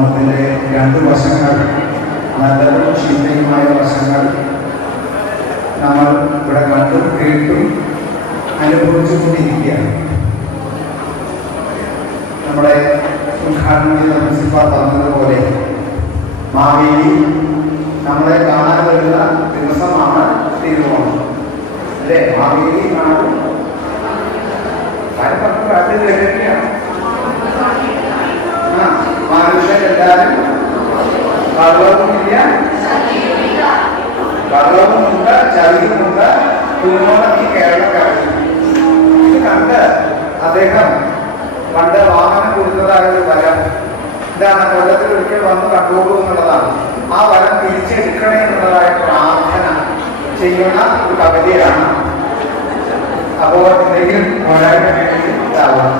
ഓണത്തിൻ്റെ രണ്ട് വശങ്ങൾ, നല്ലതും ചീത്തയുമായ വശങ്ങൾ നമ്മൾ ഇവിടെ കണ്ടും കേട്ടും അനുഭവിച്ചുകൊണ്ടിരിക്കുകയാണ്. നമ്മുടെ ഉദ്ഘാടനം ചെയ്ത പ്രിൻസിപ്പാൾ പറഞ്ഞതുപോലെ മാവേലി നമ്മളെ കാണാൻ വരുന്ന ദിവസമാണ് തിരുവോണം അല്ലേ? മാവേലി കാണും കാട്ടിൽ കേട്ടിട്ടാണ് മനുഷ്യരെല്ലാവരും കള്ളവുമില്ല, കള്ളവുമുണ്ട്, ചതിയുമുണ്ട്, തിരുവോണത്തിൽ കേരളക്കാരി. ഇത് കണ്ട് അദ്ദേഹം പണ്ട് വാഹനം കൊടുത്തതായ ഒരു വരം, ഇതാണ് കൊല്ലത്തിൽ ഒരിക്കൽ വന്ന് കണ്ടോളൂ എന്നുള്ളതാണ്. ആ വരം തിരിച്ചെടുക്കണേ എന്നുള്ളതായ പ്രാർത്ഥന ചെയ്യുന്ന ഒരു കവിതയാണ്. അപ്പോൾ എന്തെങ്കിലും വളരെ ഉണ്ടാവാം.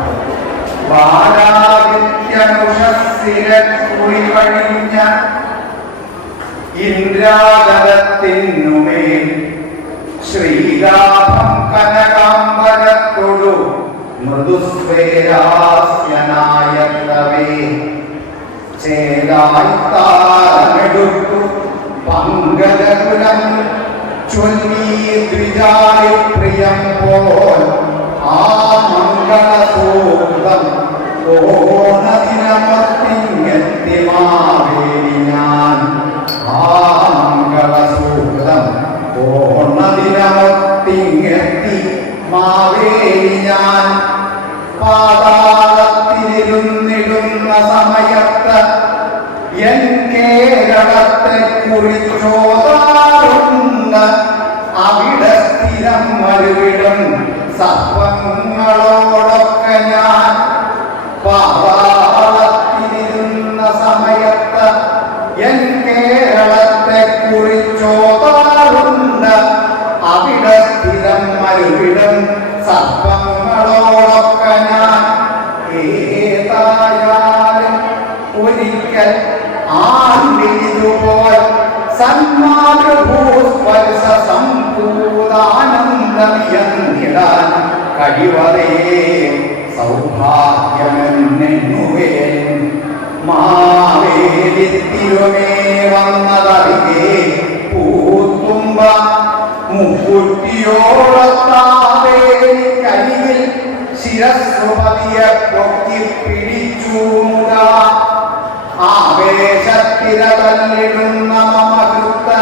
ബാലാദിത്യനുഷസ്സിരക്കുളിവഴിഞ്ഞ ഇന്ദ്രാജലത്തിനുമേൽ ശ്രീലാഭം കനകാംബരക്കൊടു മൃദുസ്വേരാസ്യനായ കവേ ചേലായിത്താരമെടുത്തു പങ്കജകുലം ചൊല്ലി ദ്വിജാരി പ്രിയം പോൽ ആ മംഗളസൂക്തം ഓണദിനമത്തിങ്ങെത്തി മാവേലി ഞാൻ. ആ മംഗളസൂക്തം ഓണദിനമത്തിങ്ങെത്തി മാവേലി ഞാൻ. പാതാളത്തിലിരുന്നിടുന്ന സമയത്ത് എൻ കേരളത്തെ കുറിച്ചോതാറുണ്ട് അവിടെ സ്ഥിരം മരുവിടും സർവങ്ങളോടൊക്കെ ഞാൻ. പാതാളത്തിലിരുന്ന സമയത്ത് എൻ കേരളത്തെ കുറിച്ചോതാറുണ്ട് അവിടെ സ്ഥിരം മരുവിടും സർവങ്ങളോടൊക്കെ ഞാൻ. ഏതായാലും ഒരിക്കൽ ആണ്ടിതുപോൽ സന്മാർഭൂസ്പർശ സംഭൂതാനന്ദമിയന്നിടാൻ കഴിവതേ സൗഭാഗ്യമെന്നുവേൻ. മാവേലി തിരുമേ വന്നതറികേ പൂത്തുമ്പ മുക്കുട്ടിയോടത്താവേലി കരിയിൽ ശിരസ്സുപതിയെ പൊക്കി പിടിച്ചൂമുക. ആവേശത്തിര തല്ലിടുന്ന മമകൃത്ത്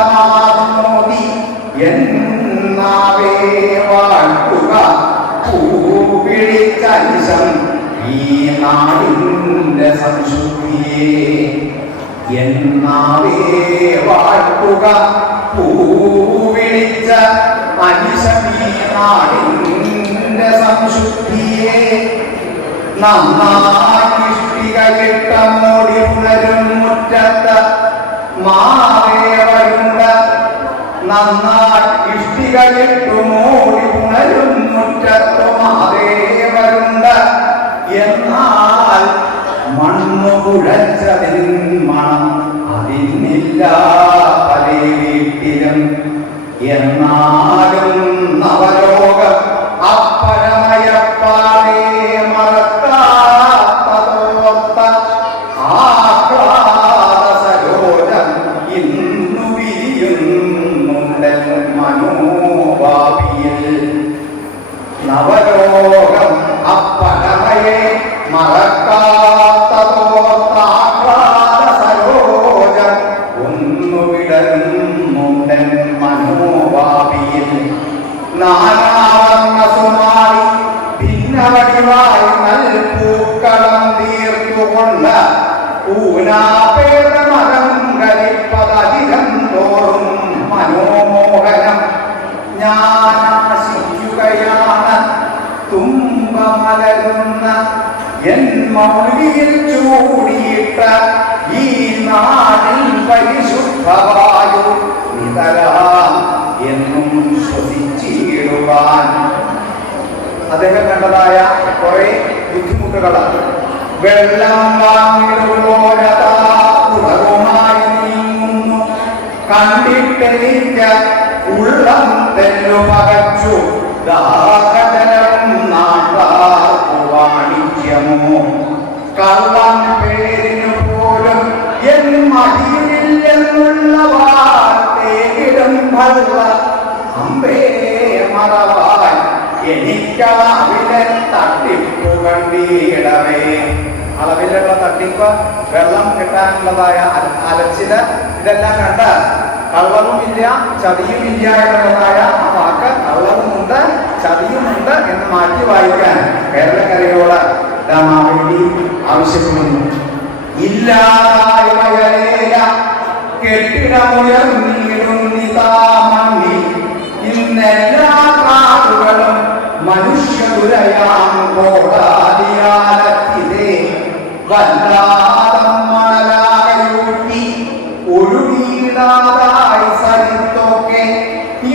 ആനന്ദമാമോദി എന്നാവേ വാഴ്ത്തുക പൂവിളിച്ചനിശം ഈ നാടിന്റെ സംശുദ്ധിയെ. എന്നാവേ വാഴ്ത്തുക പൂവിളിച്ച അനിശം ഈ നാടിന്റെ സംശുദ്ധിയെ. നന്നായിഷ്ടികയിട്ട മോടി ഉണരും മുറ്റത്ത് മാവേവരുണ്ട്. നന്നായിഷ്ടികയിട്ടു മോടി ഉണരും മുറ്റത്ത് മാവേവരുണ്ട്. എന്നാൽ മണ്ണു കുഴച്ചതിൻ മണം അതിനില്ല പല വീട്ടിലും. എന്നാലും നവലോകം അപ്പരമയപ്പാറേ മറക്കാത്തതോർത്ത ആഹ്ലാദസരോജം ഇന്നു വിരിയുന്നുണ്ടൻ മനോഭാവിയിൽ. നവലോകം അപ്പരമയെ മറക്കാത്തതോർത്ത ആഹ്ലാദസരോജം ഒന്നു വിടരുന്നുണ്ടൻ മനോഭാവിയിൽ. നാനാവർണ്ണ സുമാരി ഭിന്നവടിവായി നൽപൂക്കളം തീർത്തുകൊണ്ട് ഊനാപേതമരം കരിപ്പതധികം തോറും മനോമോഹനം ഞാനാശിക്കുകയാണ്. തുമ്പമലരുന്ന എൻ മൗലിയിൽ ചൂടിയിട്ട ഈ നാടിൽ പരിശുദ്ധവായു നിതരാം എന്നും ശ്വസിച്ചിടുവാൻ. അദ്ദേഹം കണ്ടതായ കുറെ ബുദ്ധിമുട്ടുകളാണ്. വെള്ളം വാങ്ങിടുമ്പോഴതായി നീങ്ങുന്നു കണ്ടിട്ടെനിക്ക് ഉള്ളം തെല്ലു പകച്ചു. ദാഹജലം നാട്ടാർക്കു വാണിജ്യമോ കള്ള എനിക്കളവിലെ തട്ടിപ്പു കണ്ടിടവേ. അളവിലുള്ള തട്ടിപ്പ്, വെള്ളം കിട്ടാനുള്ളതായ അലച്ചില്, ഇതെല്ലാം കണ്ട കള്ളവുമില്ല ചതിയുമില്ല എന്നുള്ളതായ ആ വാക്ക് കള്ളവുമുണ്ട് ചതിയുമുണ്ട് എന്ന് മാറ്റി വായിക്കാൻ കേരളക്കരയോട് രാമാവേണ്ടി ആവശ്യപ്പെടുന്നു. ഇല്ലാതായ കെട്ടിടമുയർന്നിടുന്നിതാമണ്ണി ഇന്നെല്ലാ കാടുകളും മനുഷ്യതുരയാം കോടാലിയാലത്തിതേ വല്ലാതം മണലായൂട്ടി ഒഴുകിയിടാതായി സരിത്തൊക്കെ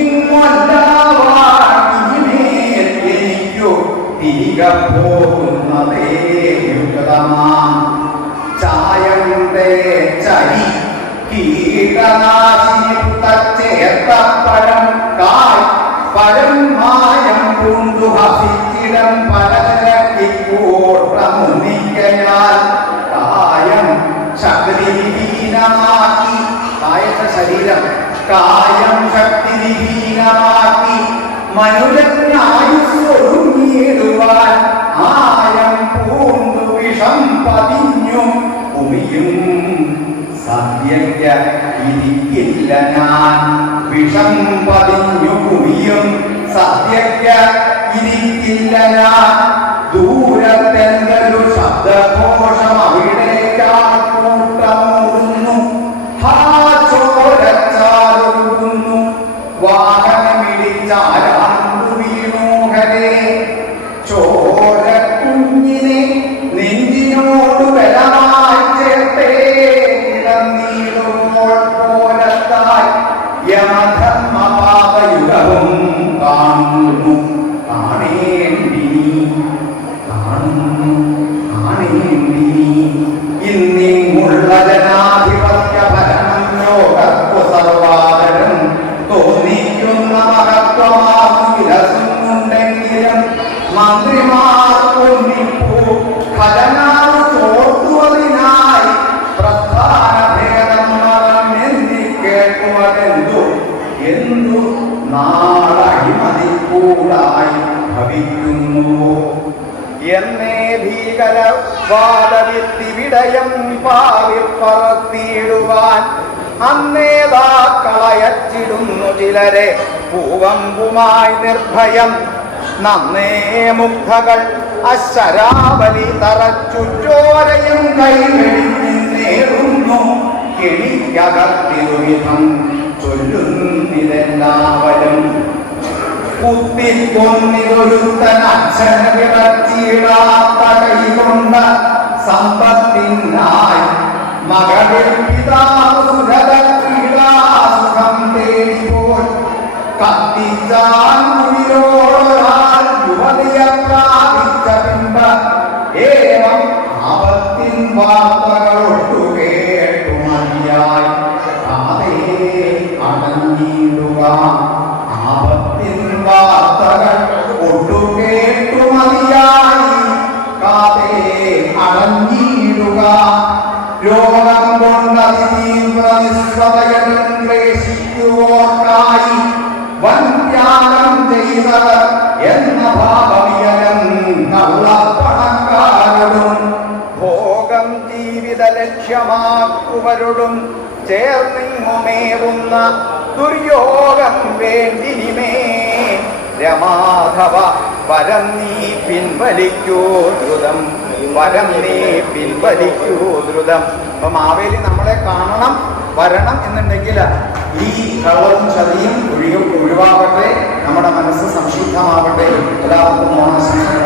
ഇങ്ങൊല്ലാവാണിമേൽക്കോ തിരികെ പോകുന്നതേ യുഗതമാം ചായന്റെ ചരി കീടനാശിനി ചേർത്തപ്പഴം കായ് പഴം മായം കൊണ്ടു ഹസിച്ചിടം പലചരക്കിക്കോട്ടമുന്നിക്കയാൽ കായം ശക്തിഹീനമാക്കി, കായത്തെ ശരീരം കായം ശക്തിഹീനമാക്കി മനുഷ്യനായുസ്സൊടുങ്ങിയിടുവാൻ ആയം പൂണ്ടു വിഷം പതിഞ്ഞു ഉമിയും സദ്യയ്ക്ക് ഇരിക്കില്ല ഞാൻ. വിഷം പതിഞ്ഞു കുമിയും സദ്യയ്ക്ക് ഇരിക്കില്ല ഞാൻ. ദൂരത്തെന്തൊരു ശബ്ദഘോഷം അവിടേക്കാൾക്കൂട്ടമൂടുന്നു. ഹാ ചോരച്ചാലൊഴുകുന്നു വാഹനമിടിച്ചാരാണ്ടു വീണോഹരേ. ചോര കുഞ്ഞിനെ നെഞ്ചിനോട് ബലമായി ചേർത്തേ കിടന്നിടുമ്പോൾ പോലത്തായി യമധർമ്മപാതയുഗവും കാണുന്നു. കാണേണ്ടി കാണുന്നു കാണേണ്ടി ഇന്നിങ്ങുള്ള ജനാധിപത്യ ഭരണം ലോകർക്കു സർവാദരം തോന്നിക്കുന്ന മഹത്വമാർന്നു വിലസുന്നുണ്ടെങ്കിലും മന്ത്രിമാർ ഒന്നിപ്പൂ ഖജനാവ് ചോർത്തുവതിനായി പ്രധാന ഭേദം മറന്നെന്നി കേൾക്കുവതെന്തു എന്തു നാളടിമതിക്കൂടായി ഭവിക്കുന്നു എന്നേ ഭീകരവാദവിത്തി വിടയം പാവിപ്പറത്തിയിടുവാൻ അന്നേതാ കളയച്ചിടുന്നു ചിലരെ പൂവമ്പുമായി നിർഭയം. നന്നേ മുഗ്ധകൾ അശരാവലി തറച്ചുചോരയും കൈകളിന്നേറുന്നു. കിളിക്കകത്തിരുവിധം ചൊല്ലുന്നിതെല്ലാവരും. കുത്തിക്കൊന്നിതൊരുത്തൻ അച്ഛന വിറച്ചിടാത്ത കൈകൊണ്ട് സമ്പത്തിനായി മകളിൽ പിതാവ് സുഖം തേടിപ്പോൽ കത്തിച്ചാൻ മുടിയോടാൽ യുവതിയെ പ്രാപിച്ച പിമ്പ് ഏവം ആപത്തിൻ വാർത്തകളൊട്ടു കേട്ടു മതിയായി കാതേ അടഞ്ഞിടുക. ആപത്തിൻ വാർത്തകൾ ഒട്ടു കേട്ടു മതിയായി കാതേ അടഞ്ഞിടുക. രോഗം കൊണ്ടതീവ്ര നിസ്വതയും ക്ലേശിക്കുവോർക്കായി വൻത്യാഗം ചെയ്തവർ എന്ന ഭാവമിയലും കള്ളപ്പണക്കാരോടും ഭോഗം ജീവിത ലക്ഷ്യമാക്കുവരോടും ചേർന്നിങ്ങുമേറുന്ന ദുര്യോഗം വേണ്ടിനിമേ. രമാധവ വരം നീ പിൻവലിക്കൂ ദ്രുതം, വരം നീ പിൻവലിക്കൂ ദ്രുതം. അപ്പൊ മാവേലി നമ്മളെ കാണണം വരണം എന്നുണ്ടെങ്കിൽ ഈ കളവും ചതിയും ഒഴിവാകട്ടെ, നമ്മുടെ മനസ്സ് സംശുദ്ധമാവട്ടെ. എല്ലാവർക്കും ഓണാശംസകൾ.